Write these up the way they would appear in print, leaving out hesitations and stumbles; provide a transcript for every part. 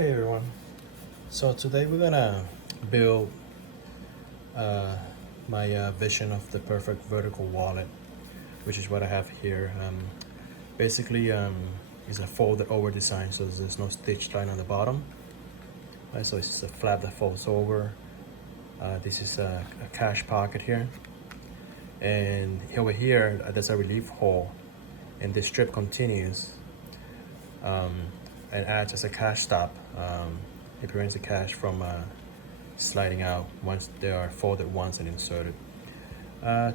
Hey everyone, so today we're gonna build my vision of the perfect vertical wallet, which is what I have here. Basically, it's a folded over design, so there's no stitch line on the bottom. Right, so it's just a flap that folds over. This is a cash pocket here, and over here there's a relief hole, and this strip continues and acts as a cash stop. It prevents the cash from sliding out once they are folded once and inserted.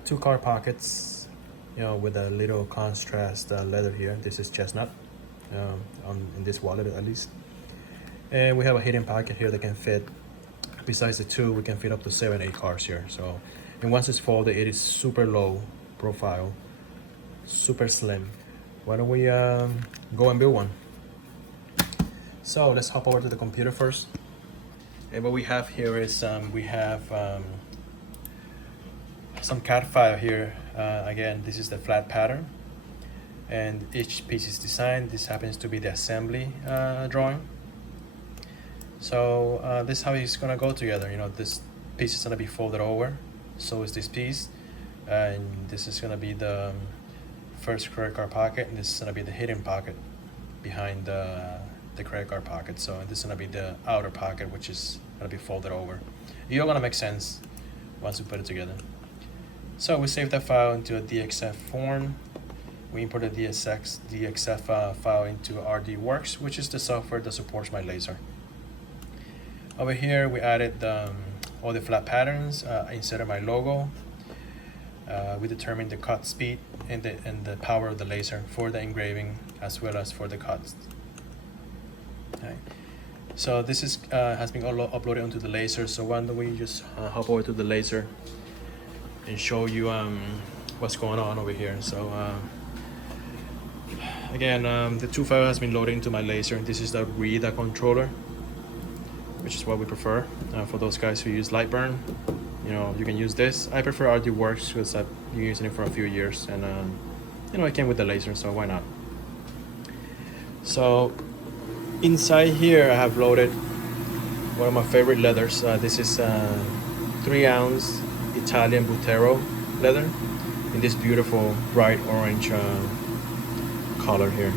Two card pockets, with a little contrast leather here. This is chestnut in this wallet at least. And we have a hidden pocket here that can fit, besides the two, we can fit up to 7-8 cards here. So, and once it's folded, it is super low profile, super slim. Why don't we go and build one? So let's hop over to the computer first. And what we have here is we have some CAD file here. Again, this is the flat pattern, and each piece is designed. This happens to be the assembly drawing. So this is how it's gonna go together. This piece is gonna be folded over, so is this piece, and this is gonna be the first credit card pocket, and this is gonna be the hidden pocket behind the credit card pocket. So this is gonna be the outer pocket, which is gonna be folded over. It's all gonna make sense once we put it together. So we save that file into a DXF form. We imported the DXF file into RDWorks, which is the software that supports my laser. Over here, we added all the flat patterns, inserted my logo. We determined the cut speed and the power of the laser for the engraving as well as for the cuts. Okay. So this is has been uploaded onto the laser. So why don't we just hop over to the laser and show you what's going on over here. So again, the two file has been loaded into my laser. This is the RIDA controller, which is what we prefer for those guys who use Lightburn. You can use this. I prefer RDWorks because I've been using it for a few years, and it came with the laser, so why not? So inside here, I have loaded one of my favorite leathers. This is 3-ounce Italian Buttero Leather in this beautiful bright orange color here.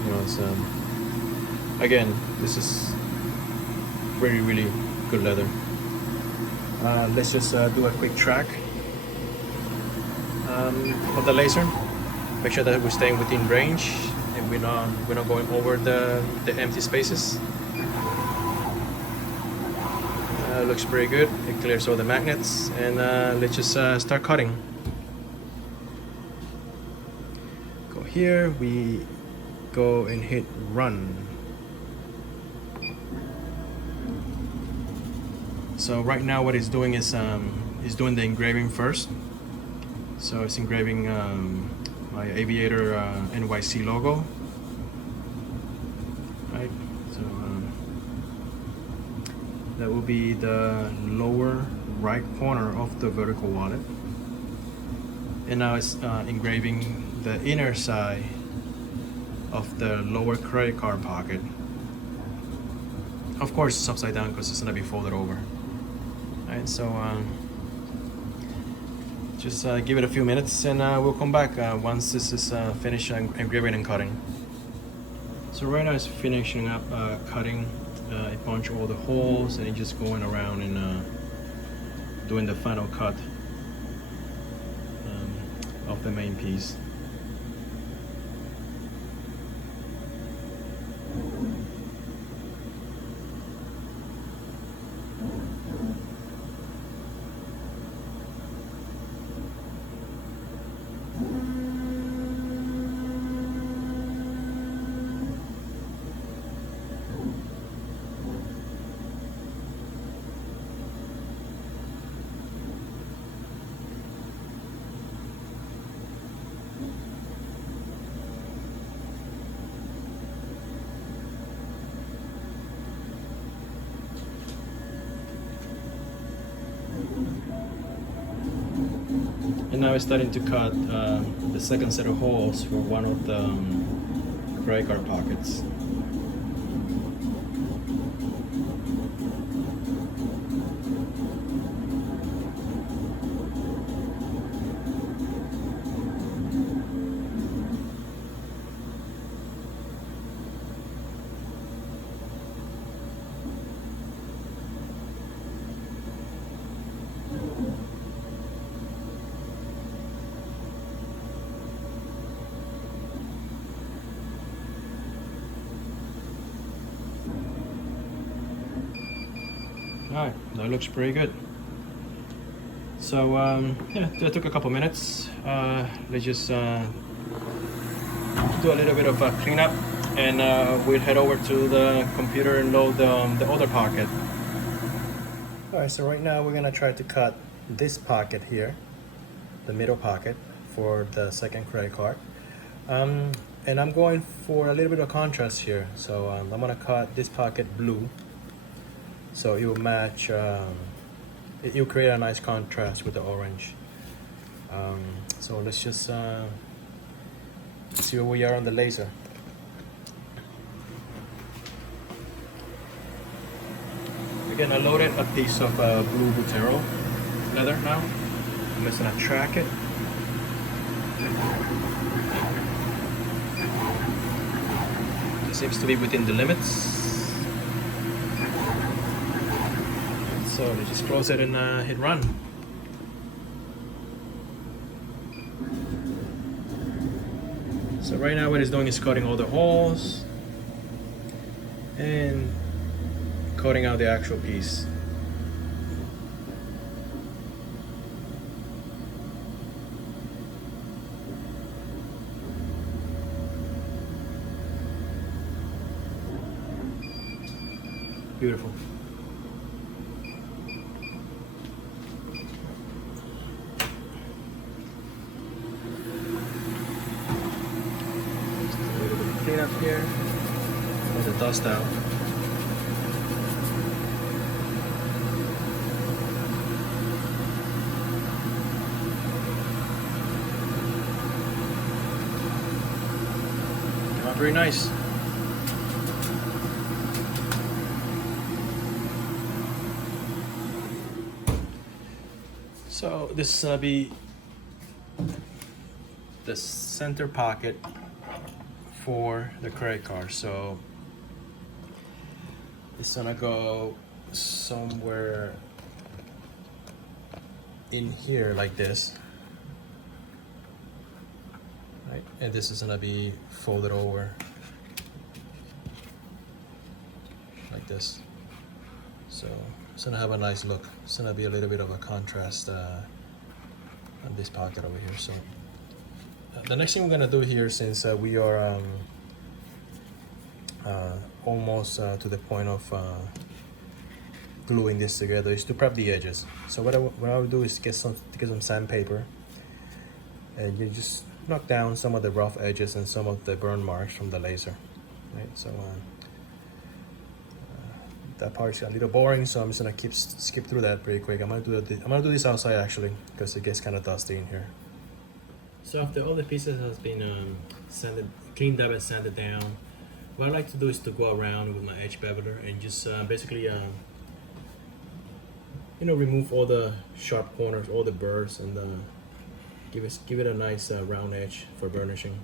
Again, this is really, really good leather. Let's just do a quick track of the laser. Make sure that we're staying within range and we're not going over the empty spaces. Looks pretty good. It clears all the magnets, and let's just start cutting. Go here, we go and hit run. So right now what it's doing is doing the engraving first. So it's engraving my Aviator NYC logo. Right, so that will be the lower right corner of the vertical wallet. And now it's engraving the inner side of the lower credit card pocket. Of course it's upside down because it's gonna be folded over. Alright, so just give it a few minutes and we'll come back once this is finished engraving and cutting. So right now it's finishing up cutting. It punched all the holes and it's just going around and doing the final cut of the main piece. And now it's starting to cut the second set of holes for one of the credit card pockets. Alright, that looks pretty good. So yeah, that took a couple minutes. Let's just do a little bit of a cleanup, and we'll head over to the computer and load the other pocket. Alright, so right now we're gonna try to cut this pocket here, the middle pocket, for the second credit card. And I'm going for a little bit of contrast here. So I'm gonna cut this pocket blue, so it will match, it will create a nice contrast with the orange. So let's just see where we are on the laser. Again, I loaded a piece of blue Buttero leather now. I'm just gonna track it. It seems to be within the limits. So let's just close it and hit run. So right now what it's doing is cutting all the holes and cutting out the actual piece. Beautiful. Just a little bit of clean up here. Let the dust out. Came out very nice. So this is gonna be the center pocket for the credit card. So it's gonna go somewhere in here like this, right? And this is gonna be folded over like this. So it's gonna have a nice look. It's gonna be a little bit of a contrast on this pocket over here. So the next thing we're gonna do here, since we are almost to the point of gluing this together, is to prep the edges. So what I would do is get some sandpaper, and you just knock down some of the rough edges and some of the burn marks from the laser, right? So that part's a little boring, so I'm just gonna skip through that pretty quick. I'm gonna do this outside actually, because it gets kind of dusty in here. So after all the pieces has been cleaned up and sanded down, what I like to do is to go around with my edge beveler and just basically you know, remove all the sharp corners, all the burrs, and give it a nice round edge for burnishing.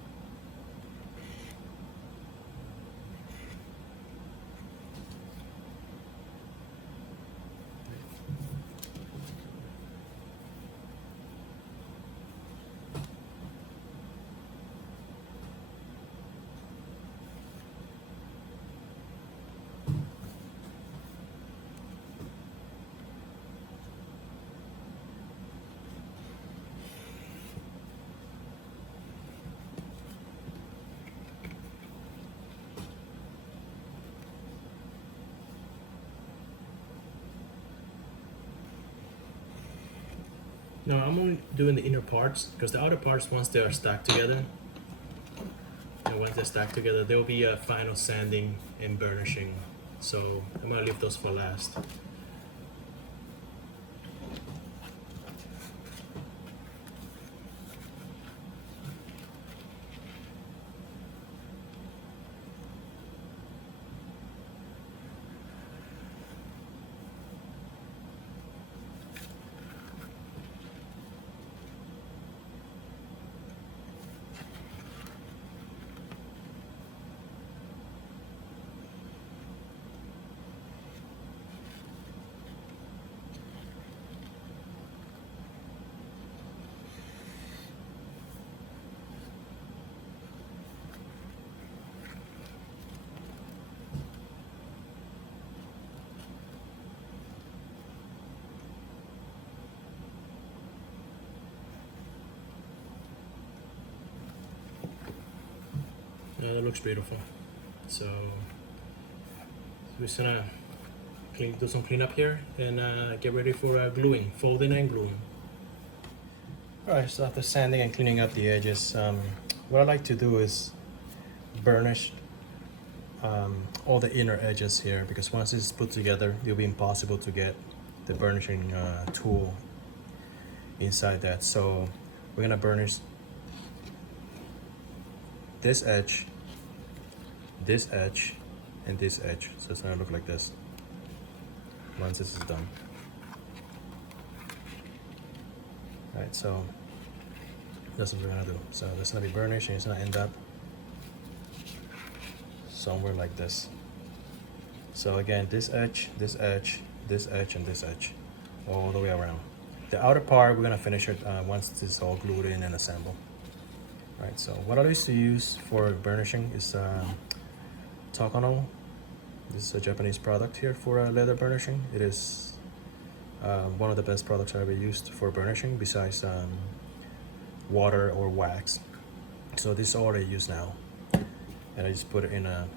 No, I'm only doing the inner parts, because the outer parts, once they are stacked together, and once they're stacked together, there will be a final sanding and burnishing. So I'm gonna leave those for last. looks beautiful. So we're just gonna do some cleanup here and get ready for gluing, folding and gluing. Alright, so after sanding and cleaning up the edges, what I like to do is burnish all the inner edges here, because once it's put together, it'll be impossible to get the burnishing tool inside that. So we're gonna burnish this edge, and this edge. So it's gonna look like this once this is done. Alright, so that's what we're gonna do. So that's gonna be burnished, and it's gonna end up somewhere like this. So again, this edge, and this edge, all the way around. The outer part, we're gonna finish it once this is all glued in and assembled. Right, so what I used to use for burnishing is Takono. This is a Japanese product here for leather burnishing. It is one of the best products I ever used for burnishing, besides water or wax. So this is all I use now, and I just put it in a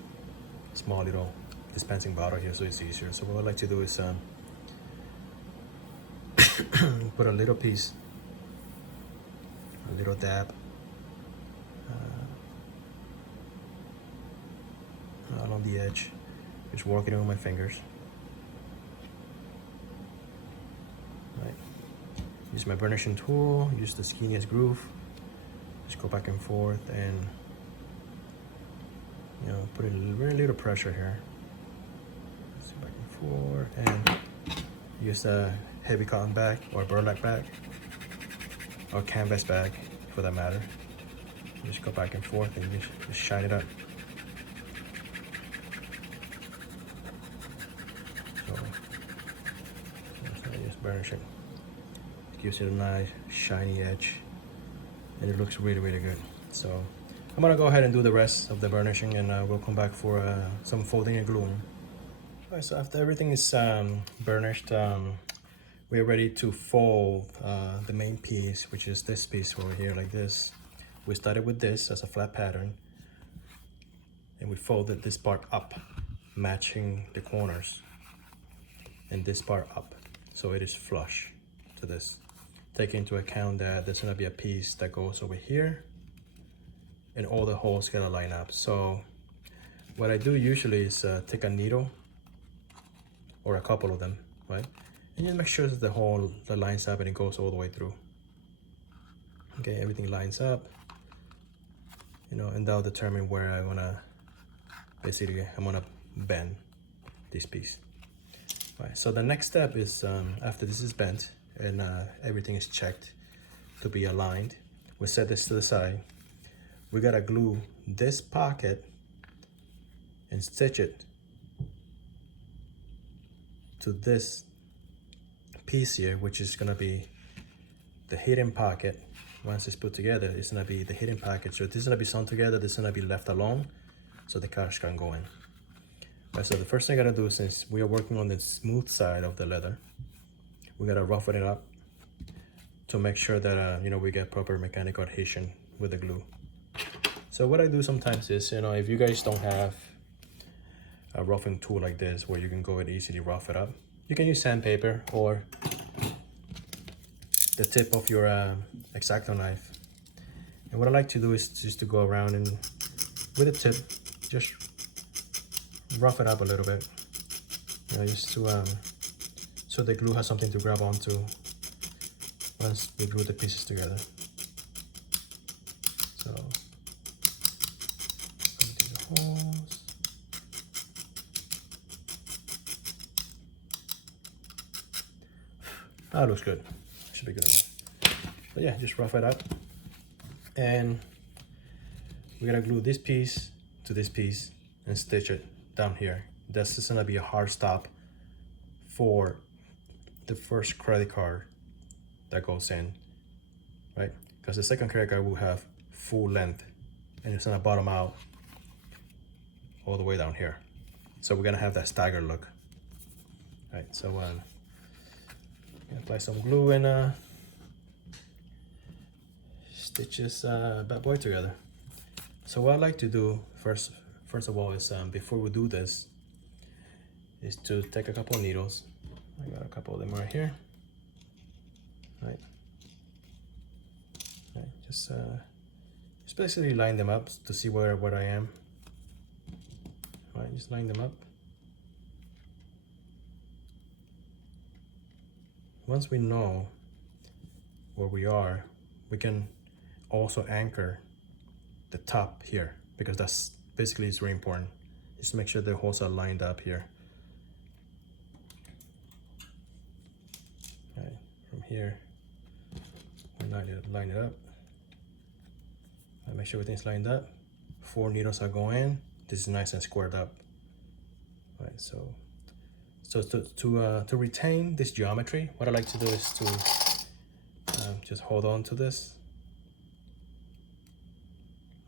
small little dispensing bottle here, so it's easier. So what I like to do is put a little piece, a little dab along the edge, just working it with my fingers. Right. Use my burnishing tool, use the skinniest groove, just go back and forth and, you know, put in very little pressure here. Just back and forth, and use a heavy cotton bag or burlap bag or canvas bag for that matter. Just go back and forth and just shine it up. So just burnish it. It gives it a nice shiny edge, and it looks really, really good. So I'm gonna go ahead and do the rest of the burnishing, and we'll come back for some folding and gluing. Alright, so after everything is burnished, we're ready to fold the main piece, which is this piece over here, like this. We started with this as a flat pattern, and we folded this part up, matching the corners, and this part up, so it is flush to this. Take into account that there's gonna be a piece that goes over here, and all the holes gotta line up. So what I do usually is take a needle, or a couple of them, right? And just make sure that the hole that lines up and it goes all the way through. Okay, everything lines up, you know, and that'll determine where I wanna, basically, I'm gonna bend this piece. Right, so the next step is, after this is bent and everything is checked to be aligned, we set this to the side. We gotta glue this pocket and stitch it to this piece here, which is gonna be the hidden pocket. Once it's put together, it's gonna be the hidden pocket. So this is gonna be sewn together, this is gonna be left alone, so the cutters can go in. Right, so the first thing I gotta do, since we are working on the smooth side of the leather, we gotta roughen it up to make sure that you know, we get proper mechanical adhesion with the glue. So what I do sometimes is, you know, if you guys don't have a roughing tool like this where you can go and easily rough it up, you can use sandpaper or the tip of your X-Acto knife. And what I like to do is just to go around and with the tip, just rough it up a little bit, you know, just to so the glue has something to grab onto once we glue the pieces together. So into the holes. That looks good. Should be good enough. But yeah, just rough it up, and we're gonna glue this piece to this piece and stitch it down here. This is gonna be a hard stop for the first credit card that goes in, right? Because the second credit card will have full length, and it's gonna bottom out all the way down here. So we're gonna have that staggered look, right? So apply some glue and stitch this bad boy together. So what I like to do first of all is before we do this, is to take a couple of needles. I got a couple of them right here. Right. Right. Just basically line them up to see where I am. Right. Just line them up. Once we know where we are, we can also anchor the top here, because that's basically, it's very important. Just make sure the holes are lined up here. Okay, from here, line it up. Make sure everything's lined up. 4 needles are going in. This is nice and squared up. Right, so to retain this geometry, what I like to do is to just hold on to this.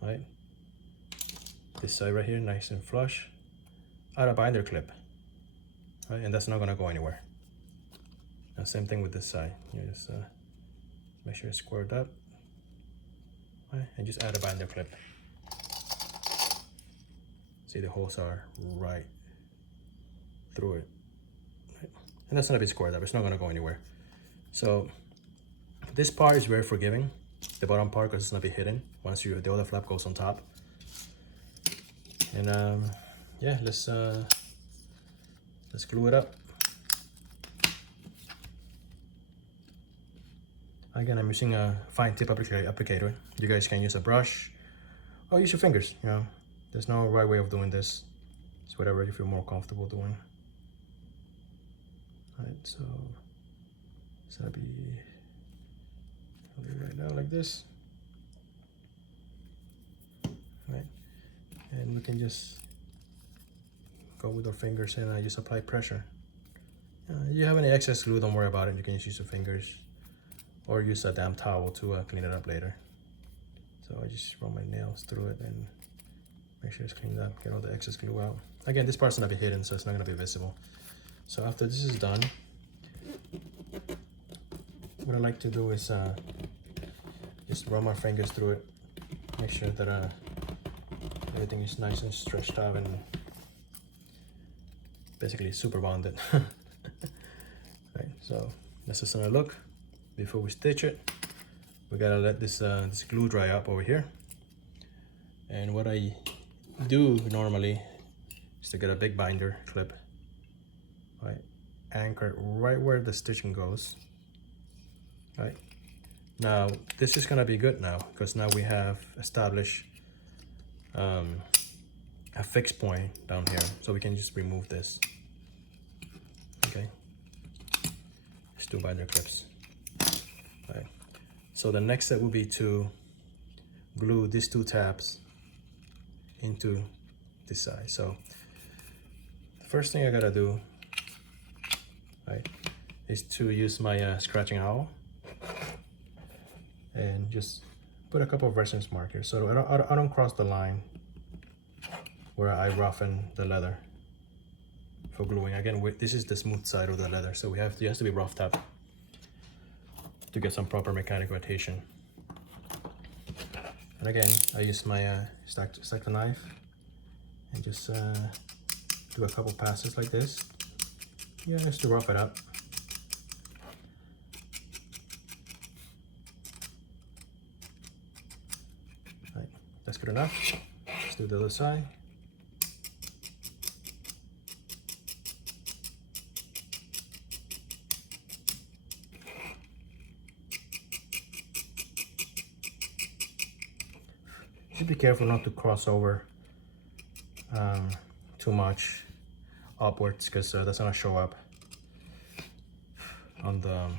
Right, this side right here, nice and flush. Add a binder clip. Right, and that's not gonna go anywhere. Now, same thing with this side. You just make sure it's squared up. Right, and just add a binder clip. See, the holes are right through it. Right. And that's gonna be squared up. It's not gonna go anywhere. So this part is very forgiving. The bottom part, because it's gonna be hidden once the other flap goes on top. And yeah, let's glue it up. Again, I'm using a fine tip applicator. You guys can use a brush or use your fingers. You know, there's no right way of doing this. It's whatever you feel more comfortable doing. All right, so it's gonna be right now like this. Right, and we can just go with our fingers and just apply pressure. You have any excess glue, don't worry about it. You can just use your fingers or use a damp towel to clean it up later. So I just run my nails through it and make sure it's cleaned up, get all the excess glue out. Again, this part's gonna be hidden, so it's not gonna be visible. So after this is done, what I like to do is just run my fingers through it, make sure that everything is nice and stretched out and basically super bonded. Right, so this is gonna look. Before we stitch it, we gotta let this this glue dry up over here. And what I do normally is to get a big binder clip, right, anchor it right where the stitching goes. Right, now this is gonna be good now, because now we have established a fixed point down here, so we can just remove this. Okay, let's do binder clips. Right. So the next step will be to glue these 2 tabs into this side. So the first thing I gotta do, right, is to use my scratching owl and just put a couple of reference markers so I don't cross the line where I roughen the leather for gluing. Again, this is the smooth side of the leather, so it has to be roughed up to get some proper mechanical rotation. And again, I use my stack the knife and just do a couple passes like this. Yeah, just to rough it up. Right, that's good enough. Let's do the other side. Just be careful not to cross over too much upwards, because that's gonna show up on the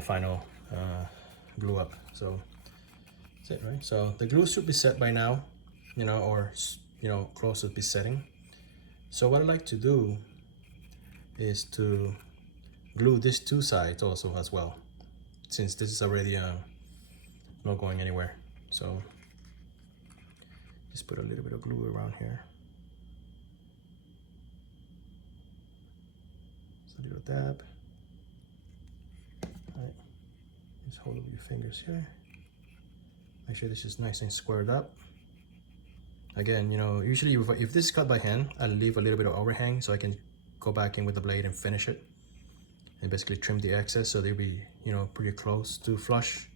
final glue up. So that's it, right? So the glue should be set by now, you know, or you know, close to be setting. So what I like to do is to glue these 2 sides also as well, since this is already not going anywhere. So just put a little bit of glue around here. Just a little dab. All right. Just hold it with your fingers here. Make sure this is nice and squared up. Again, you know, usually if this is cut by hand, I'll leave a little bit of overhang so I can go back in with the blade and finish it and basically trim the excess so they'll be, you know, pretty close to flush,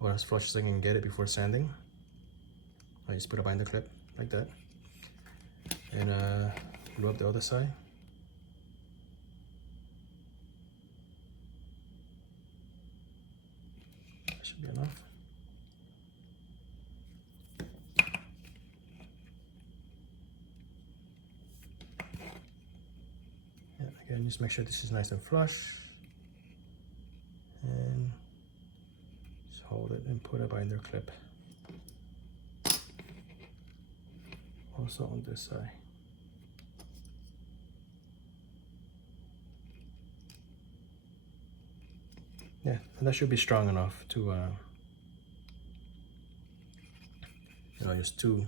or as flush as I can get it before sanding. I just put a binder clip like that and glue up the other side. That should be enough. Again, just make sure this is nice and flush, and just hold it and put a binder clip also on this side. Yeah, and that should be strong enough to you know, just two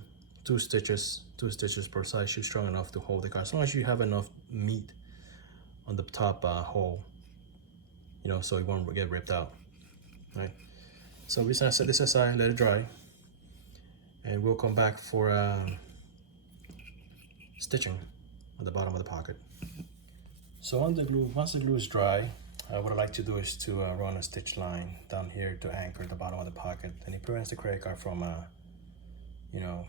stitches per side should be strong enough to hold the card, as long as you have enough meat on the top hole, you know, so it won't get ripped out, right? So we're just gonna set this aside, let it dry, and we'll come back for stitching at the bottom of the pocket. So on the glue, once the glue is dry, what I like to do is to run a stitch line down here to anchor the bottom of the pocket, and it prevents the credit card from you know,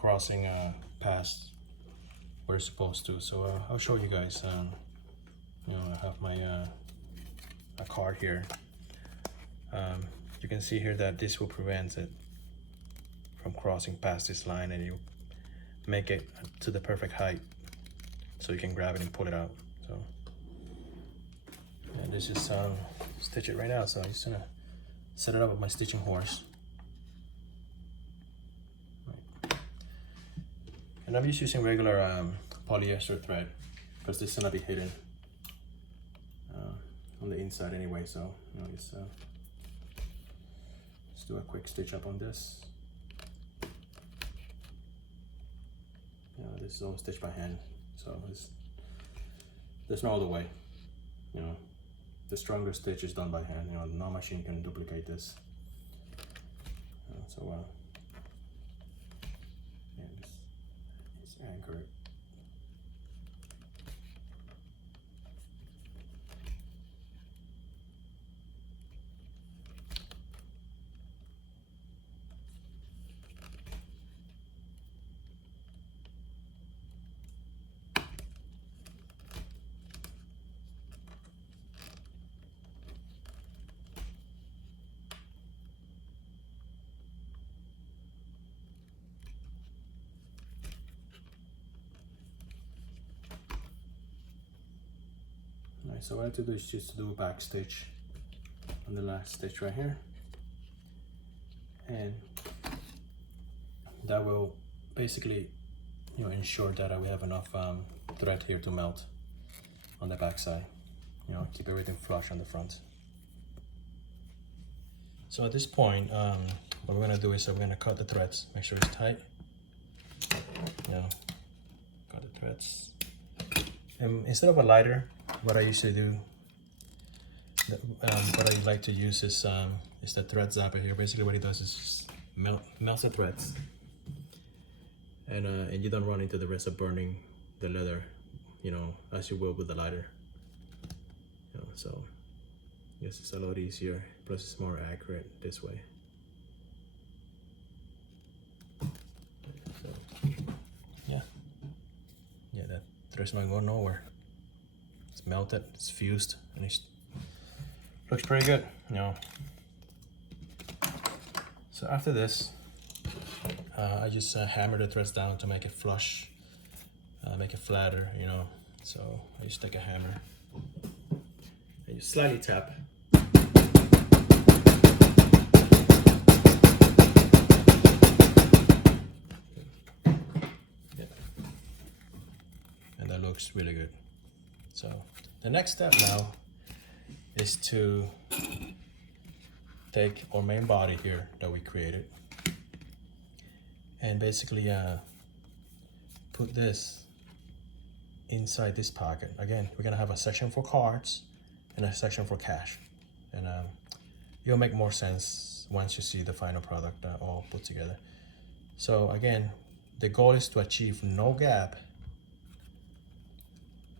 crossing past where it's supposed to. So I'll show you guys. You know, I have my a card here. You can see here that this will prevent it from crossing past this line, and you make it to the perfect height so you can grab it and pull it out. So, and this is stitch it right now. So I'm just gonna set it up with my stitching horse. And I'm just using regular polyester thread because this is gonna be hidden on the inside anyway. So, you know, just do a quick stitch up on this. You know, this is all stitched by hand, so there's no other way. You know, the stronger stitch is done by hand. You know, no machine can duplicate this. And just anchor it. Nice. So what I have to do is just to do a back stitch on the last stitch right here, and that will basically, you know, ensure that we have enough thread here to melt on the back side. You know, keep everything flush on the front. So at this point, what we're gonna do is we're gonna cut the threads. Make sure it's tight. You know, cut the threads. And instead of a lighter, what I usually do, what I like to use is the thread zapper here. Basically, what it does is just melts the threads, and you don't run into the risk of burning the leather, you know, as you will with the lighter. You know, so this is a lot easier. Plus, it's more accurate this way. So, yeah, that thread's not going nowhere. It's melted, it's fused, and it looks pretty good, you know. So after this, I just hammer the threads down to make it flush, make it flatter, you know. So I just take a hammer and you slightly tap. Yeah. And that looks really good. So the next step now is to take our main body here that we created and basically put this inside this pocket. Again, we're gonna have a section for cards and a section for cash. And it'll make more sense once you see the final product all put together. So again, the goal is to achieve no gap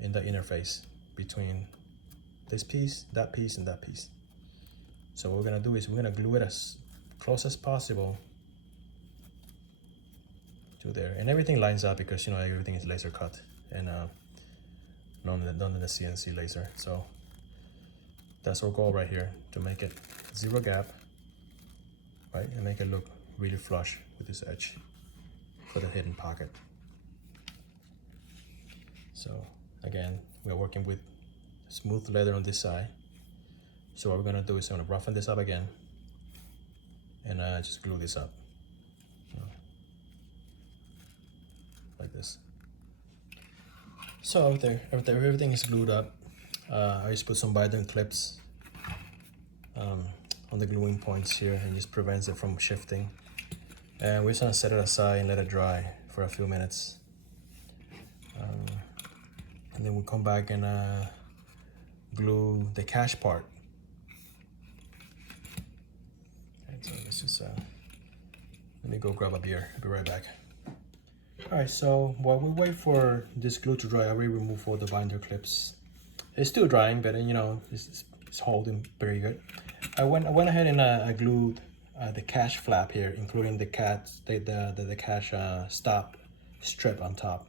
in the interface between this piece, that piece, and that piece. So what we're gonna do is we're gonna glue it as close as possible to there, and everything lines up because, you know, everything is laser cut and none of the CNC laser. So that's our goal right here, to make it zero gap, right, and make it look really flush with this edge for the hidden pocket. So again, we're working with smooth leather on this side. So what we're gonna do is I'm gonna roughen this up again and just glue this up, you know, like this. So after everything is glued up, I just put some binding clips on the gluing points here, and just prevents it from shifting. And we're just gonna set it aside and let it dry for a few minutes. And then we'll come back and glue the cache part. And so let's just, let me go grab a beer, I'll be right back. All right, so while we wait for this glue to dry, I already removed all the binder clips. It's still drying, but you know, it's holding very good. I went ahead and I glued the cache flap here, including the cache stop strip on top.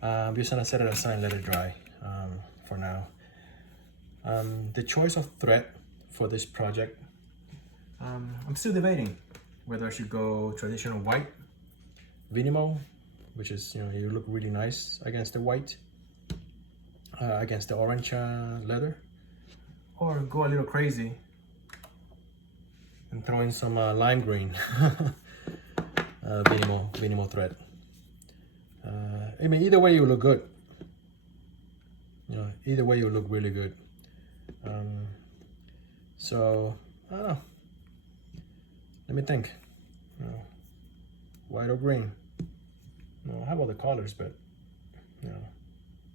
I'm just gonna set it aside and let it dry for now. The choice of thread for this project, I'm still debating whether I should go traditional white minimal, which is, you know, you look really nice against the white, against the orange leather, or go a little crazy and throw in some lime green minimal thread. I mean, either way you look good. You know, either way you look really good. So I don't know. Let me think. You know, white or green? You know, how about the colors? But you know,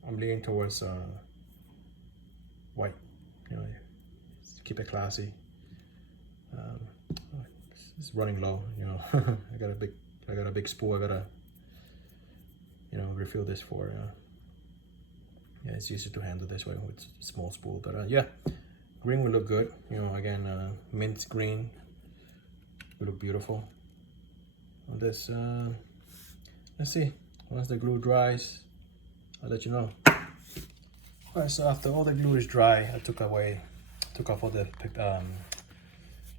I'm leaning towards white. You know, keep it classy. It's running low. You know, I got a big spool. I gotta, you know, refill this for. Yeah, it's easier to handle this way with small spool. But yeah, green will look good. You know, again, mint green will look beautiful on this. Let's see. Once the glue dries, I'll let you know. All right. So after all the glue is dry, I took off all the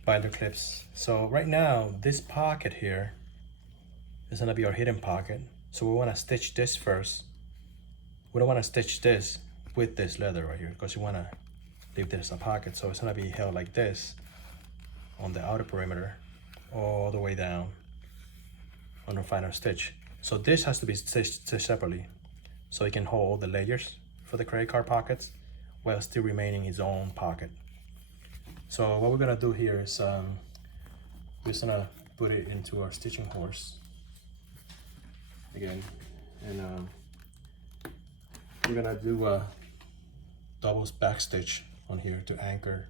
binder clips. So right now, this pocket here is gonna be our hidden pocket. So we wanna stitch this first. We don't wanna stitch this with this leather right here because you wanna leave this a pocket. So it's gonna be held like this on the outer perimeter all the way down on the final stitch. So this has to be stitched separately so it can hold all the layers for the credit card pockets while still remaining its own pocket. So what we're gonna do here is we're just gonna put it into our stitching horse again, and we're gonna do a double back stitch on here to anchor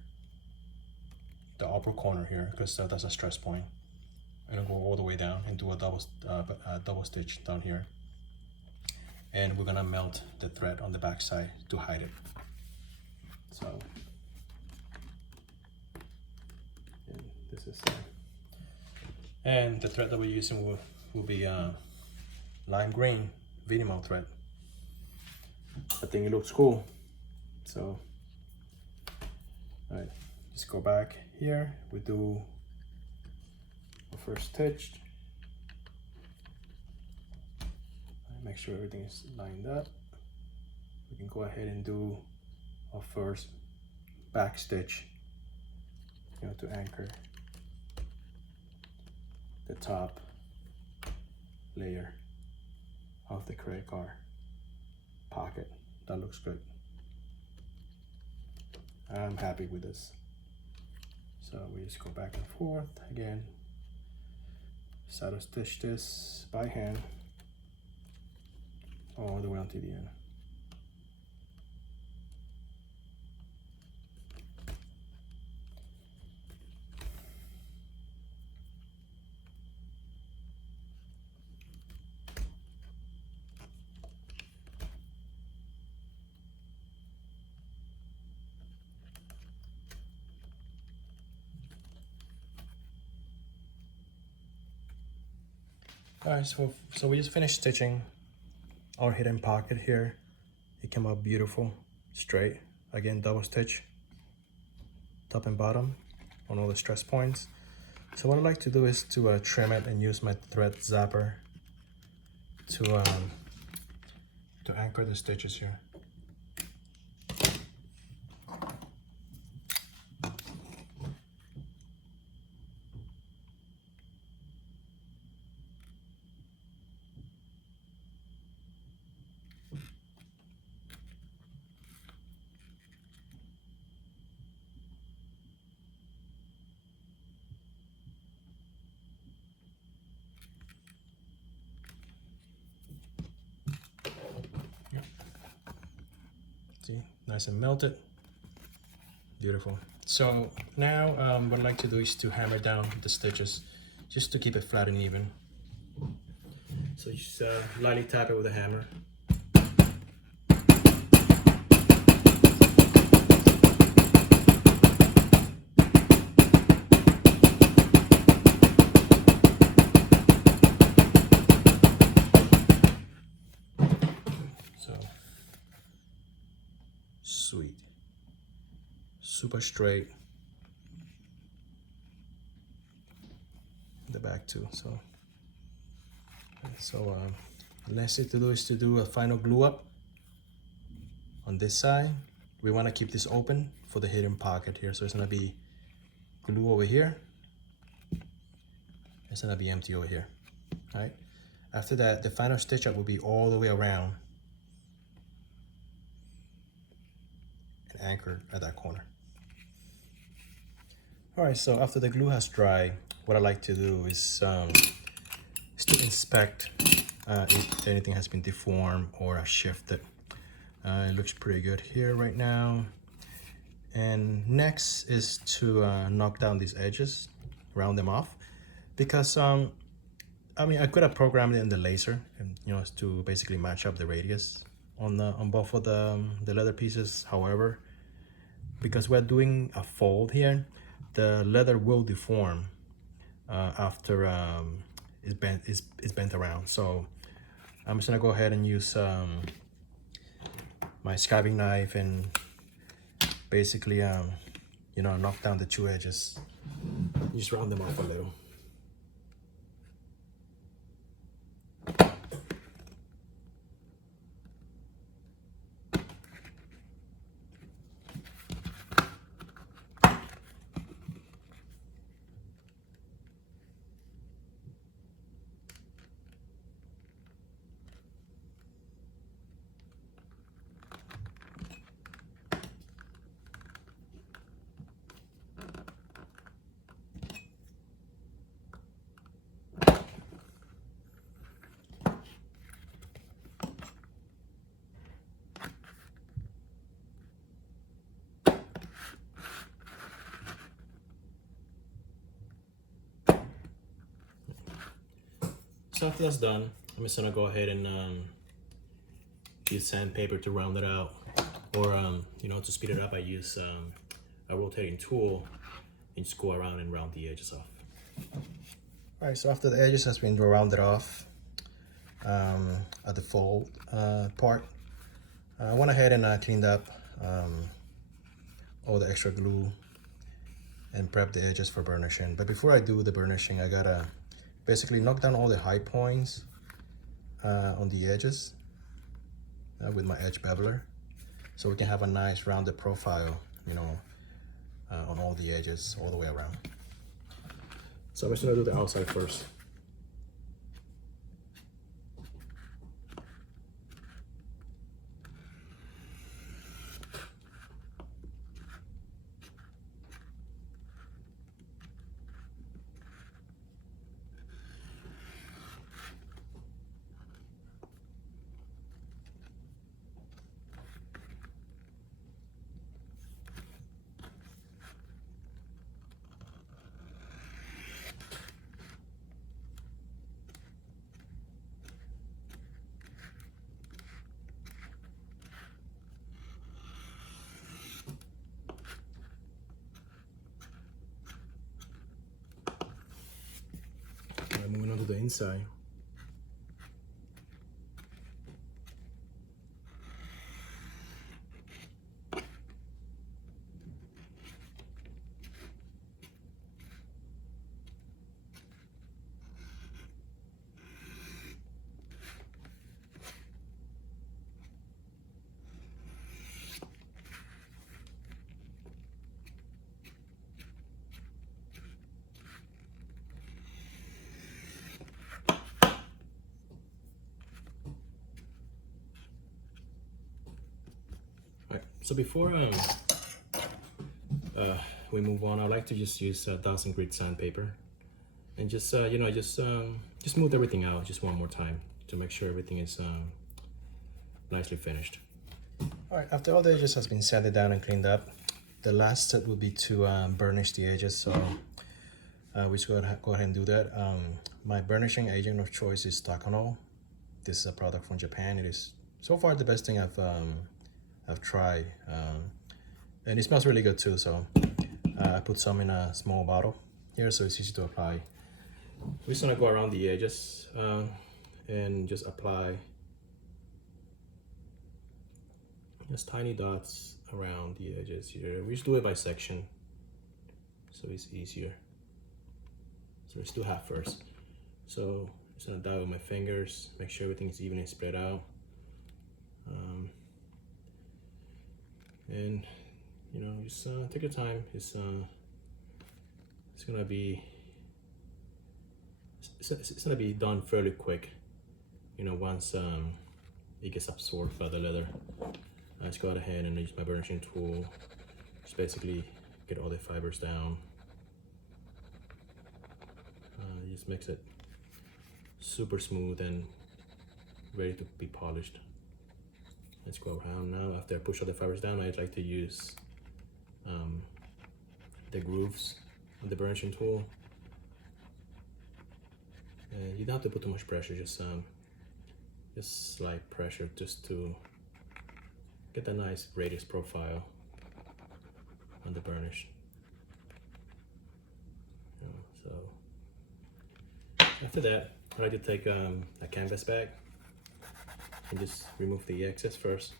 the upper corner here because that's a stress point, and then go all the way down and do a double stitch down here, and we're gonna melt the thread on the back side to hide it. So this is and the thread that we're using will be lime green minimal thread. I think it looks cool. So all right, just go back here. We do our first stitch. Make sure everything is lined up. We can go ahead and do our first back stitch, you know, to anchor the top layer of the credit card pocket. That looks good. I'm happy with this. So we just go back and forth again. Saddle stitch this by hand all the way onto the end. All right, so we just finished stitching our hidden pocket here. It came out beautiful, straight. Again, double stitch, top and bottom on all the stress points. So what I like to do is to trim it and use my thread zapper to anchor the stitches here. See, nice and melted. Beautiful. So now what I like to do is to hammer down the stitches just to keep it flat and even. So just lightly tap it with a hammer. So sweet. Super straight. The back too. So the next thing to do is to do a final glue up on this side. We want to keep this open for the hidden pocket here, so it's going to be glue over here. It's going to be empty over here. All right, after that the final stitch up will be all the way around and anchored at that corner. All right, so after the glue has dried, what I like to do is to inspect if anything has been deformed or shifted. It looks pretty good here right now. And next is to knock down these edges, round them off, because I mean I could have programmed it in the laser, and to basically match up the radius on both of the leather pieces. However, because we're doing a fold here, the leather will deform after it's bent around. So I'm just gonna go ahead and use my scabbing knife and basically knock down the two edges. Just round them off a little. So after that's done, I'm just gonna go ahead and use sandpaper to round it out, or to speed it up, I use a rotating tool and just go around and round the edges off. All right, so after the edges has been rounded off at the fold part, I went ahead and cleaned up all the extra glue and prep the edges for burnishing. But before I do the burnishing, I gotta basically knock down all the high points on the edges with my edge beveler, so we can have a nice rounded profile, on all the edges all the way around. So I'm just gonna do the outside first. Moving on to the inside. So before we move on, I like to just use 1000 grit sandpaper and just you know, just smooth everything out just one more time to make sure everything is nicely finished. All right, after all the edges has been sanded down and cleaned up, the last step will be to burnish the edges. So we should go ahead and do that. My burnishing agent of choice is Takano. This is a product from Japan. It is so far the best thing I've tried, and it smells really good too. So I put some in a small bottle here, so it's easy to apply. We're just gonna go around the edges and just apply just tiny dots around the edges here. We just do it by section, so it's easier. So let's do half first. So I'm just gonna dab with my fingers, make sure everything is evenly spread out. And you know, just take your time. It's gonna be done fairly quick. You know, once it gets absorbed by the leather. I just go ahead and use my burnishing tool. Just basically get all the fibers down. Just makes it super smooth and ready to be polished. Let's go around now. After I push all the fibers down, I'd like to use the grooves on the burnishing tool. And you don't have to put too much pressure, just slight pressure just to get that nice radius profile on the burnish. So after that, I like to take a canvas bag and just remove the excess first.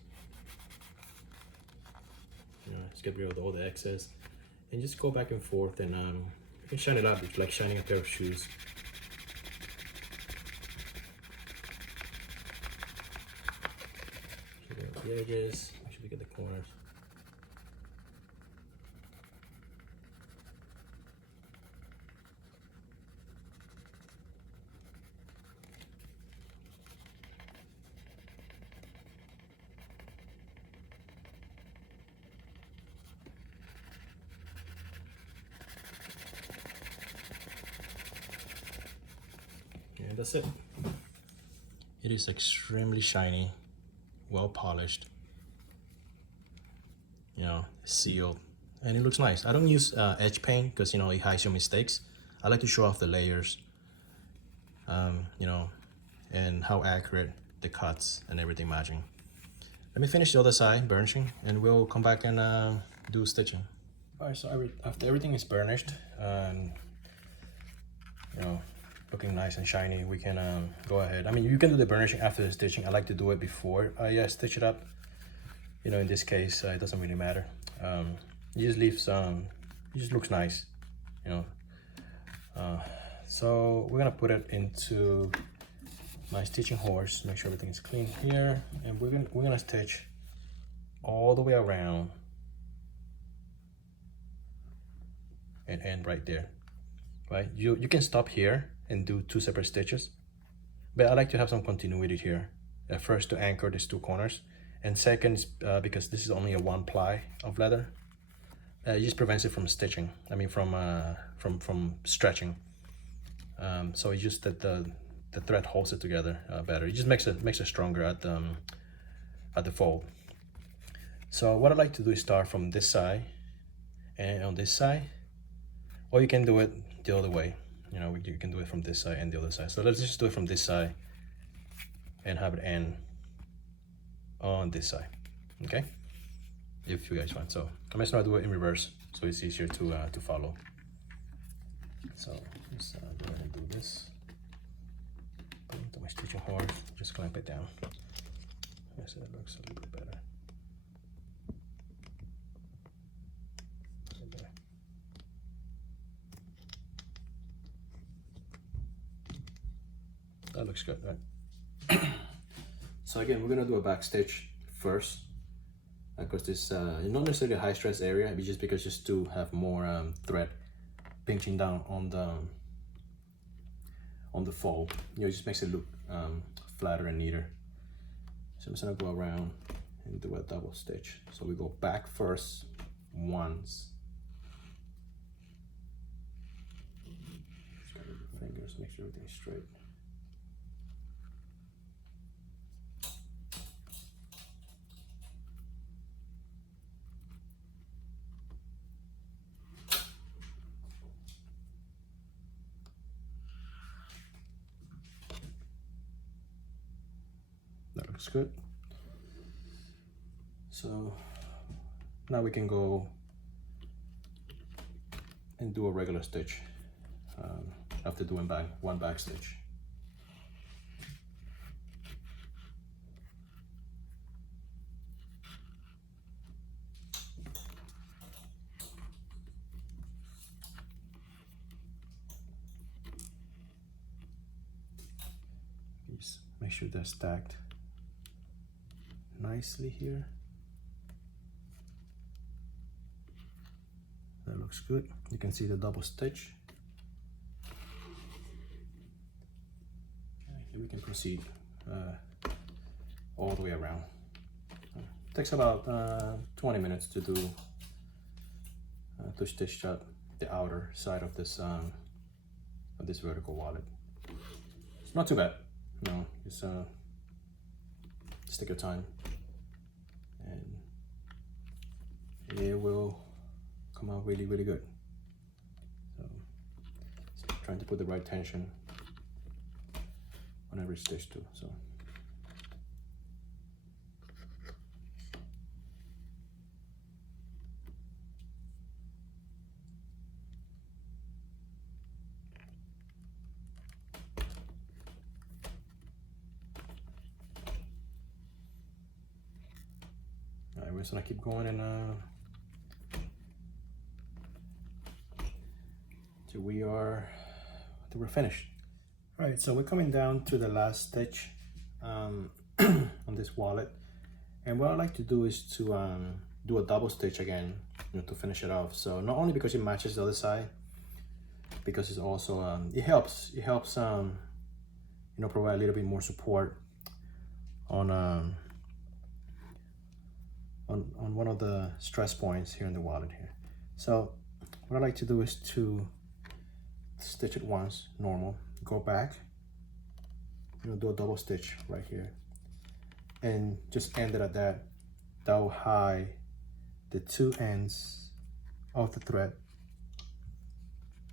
You know, just get rid of all the excess and just go back and forth, and you can shine it up. It's like shining a pair of shoes. The edges, make sure we get the corners. And that's it. It is extremely shiny, well polished, you know, sealed, and it looks nice. I don't use edge paint because, you know, it hides your mistakes. I like to show off the layers, you know, and how accurate the cuts and everything matching. Let me finish the other side burnishing, and we'll come back and do stitching. All right, so after everything is burnished and, you know, looking nice and shiny, we can go ahead. I mean, you can do the burnishing after the stitching. I like to do it before I stitch it up. You know, in this case, it doesn't really matter. You just leave some, it just looks nice, you know. So we're gonna put it into my stitching horse, make sure everything is clean here, and we're gonna stitch all the way around and end right there, right? You can stop here and do 2 separate stitches, but I like to have some continuity here. First, to anchor these 2 corners, and second, because this is only a 1 ply of leather, it just prevents it from stitching. I mean, from stretching. So it's just that the thread holds it together better. It just makes it stronger at the fold. So what I like to do is start from this side and on this side, or you can do it the other way. You know, you can do it from this side and the other side. So let's just do it from this side and have it end on this side, okay? If you guys want. So I'm just gonna do it in reverse so it's easier to follow. So let's go ahead and do this. Put into my stitching horse, just clamp it down. Yes, that looks a little bit better. That looks good, right? So again, we're gonna do a back stitch first, because this not necessarily a high stress area, but just because just to have more thread pinching down on the fold. You know, it just makes it look flatter and neater. So I'm just gonna go around and do a double stitch. So we go back first once. Just gotta use your fingers, make sure everything's straight. That looks good. So now we can go and do a regular stitch after doing one back stitch. Just make sure they're stacked nicely here. That looks good. You can see the double stitch. Okay, here we can proceed all the way around. Takes about 20 minutes to do to stitch up the outer side of this vertical wallet. It's not too bad. No, just take your time, and it will come out really, really good. So trying to put the right tension on every stitch too. So we're just gonna keep going and till we're finished. All right, so we're coming down to the last stitch on this wallet, and what I like to do is to do a double stitch again, you know, to finish it off. So not only because it matches the other side, because it's also it helps you know, provide a little bit more support on one of the stress points here in the wallet here. So what I like to do is to stitch it once, normal, go back, you know, do a double stitch right here, and just end it at that. That will hide the two ends of the thread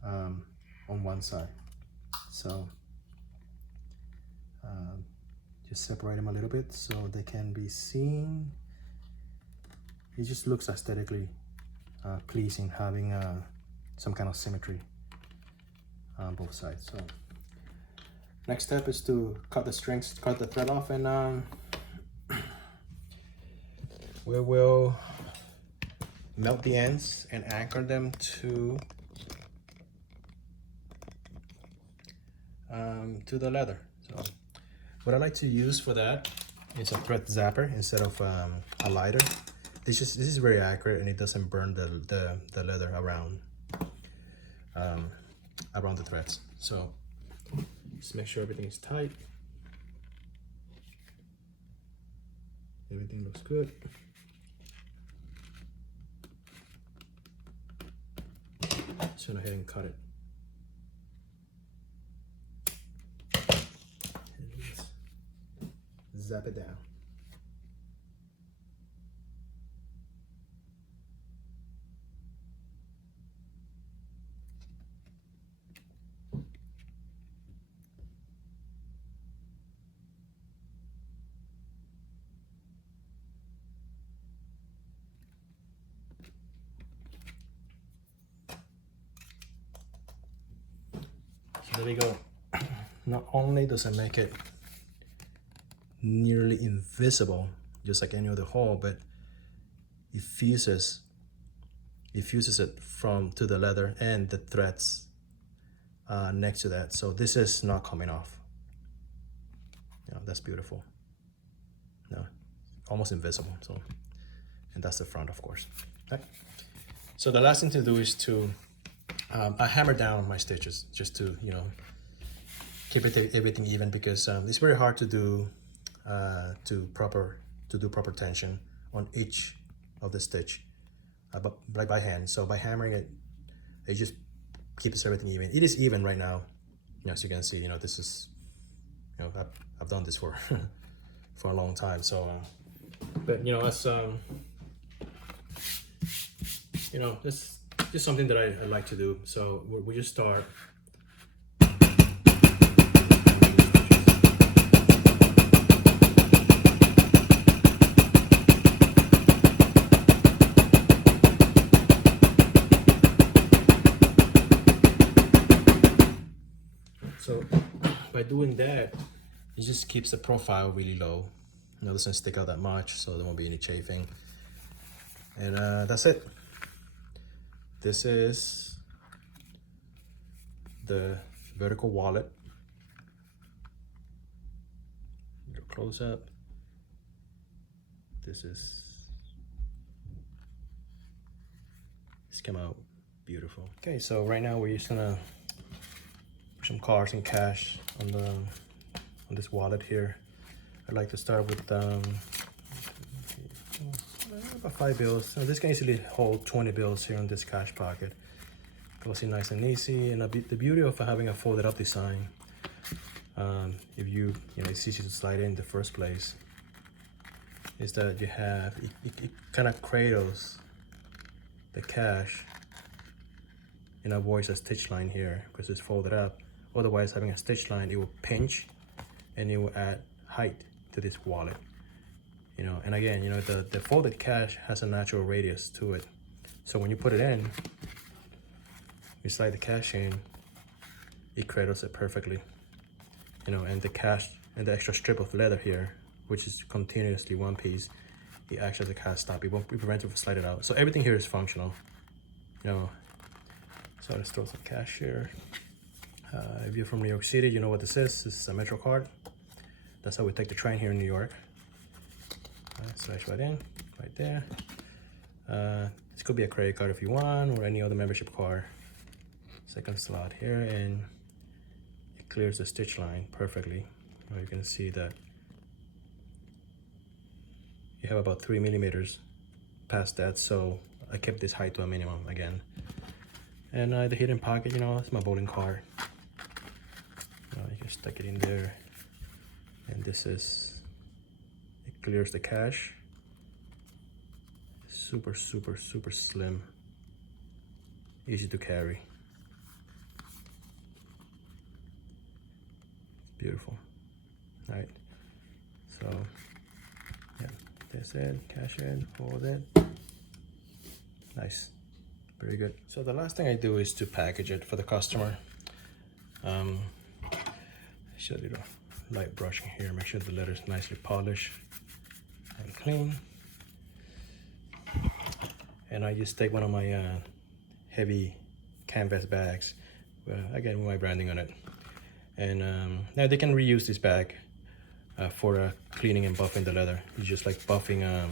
on one side. So just separate them a little bit so they can be seen. It just looks aesthetically pleasing, having some kind of symmetry on both sides. So next step is to cut the thread off, and we will melt the ends and anchor them to the leather. So what I like to use for that is a thread zapper instead of a lighter. This is very accurate, and it doesn't burn the leather around the threads. So just make sure everything is tight. Everything looks good. Just go ahead and cut it. And zap it down. There we go. Not only does it make it nearly invisible, just like any other hole, but it fuses it to the leather and the threads next to that. So this is not coming off. You know, that's beautiful. No, almost invisible. So, and that's the front, of course. Okay. So the last thing to do is to I hammer down my stitches just to, you know, keep everything even, because it's very hard to do to to do proper tension on each of the stitch by hand. So by hammering it, it just keeps everything even. It is even right now. As you can see, this is, I've done this for for a long time. So, but that's this is something that I like to do. So we just start. So by doing that, it just keeps the profile really low. It doesn't stick out that much, so there won't be any chafing. And that's it. This is the vertical wallet. Little close up. It's come out beautiful. Okay, so right now we're just gonna put some cards and cash on this wallet here. I'd like to start with about 5 bills. So this can easily hold 20 bills here in this cash pocket. Goes in nice and easy. And the beauty of having a folded up design, if it's easy to slide in the first place, is that you have, it kind of cradles the cash and avoids a stitch line here because it's folded up. Otherwise, having a stitch line, it will pinch and it will add height to this wallet. And again, the folded cash has a natural radius to it. So when you put it in, you slide the cash in, it cradles it perfectly. And the cash and the extra strip of leather here, which is continuously one piece, it acts as a cast stop. It won't prevent it from sliding out. So everything here is functional. So let's throw some cash here. If you're from New York City, you know what this is. This is a Metro card. That's how we take the train here in New York. Slice right in, right there. This could be a credit card if you want, or any other membership card. Second slot here, and it clears the stitch line perfectly. You can see that you have about 3 millimeters past that, so I kept this height to a minimum again. And the hidden pocket, it's my bowling card. You can stick it in there, and this is, it clears the cash. Super, super, super slim, easy to carry. Beautiful. All right, so yeah, that's it. Cash in, hold it. Nice, very good. So the last thing I do is to package it for the customer. Show you the light brushing here. Make sure the leather is nicely polished and clean. And I just take one of my heavy canvas bags, again with my branding on it. And now they can reuse this bag for cleaning and buffing the leather. It's just like buffing,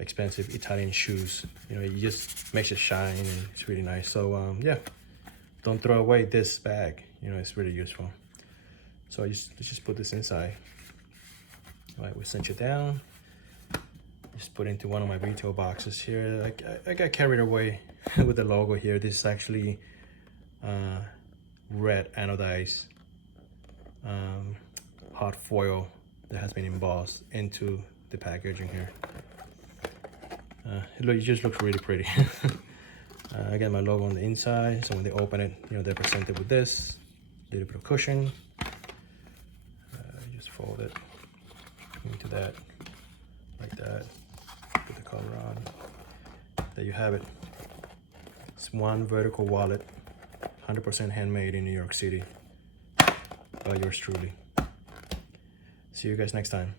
expensive Italian shoes. It just makes it shine and it's really nice. So yeah, don't throw away this bag. It's really useful. So let's just put this inside. All right, we cinch it down. Just put into one of my retail boxes here. I got carried away with the logo here. This is actually red anodized hot foil that has been embossed into the packaging here. It just looks really pretty. I got my logo on the inside, so when they open it, they're presented with this little bit of cushion. Just fold it into that, like that. Put the color on. There you have it. It's one vertical wallet, 100% handmade in New York City by yours truly. See you guys next time.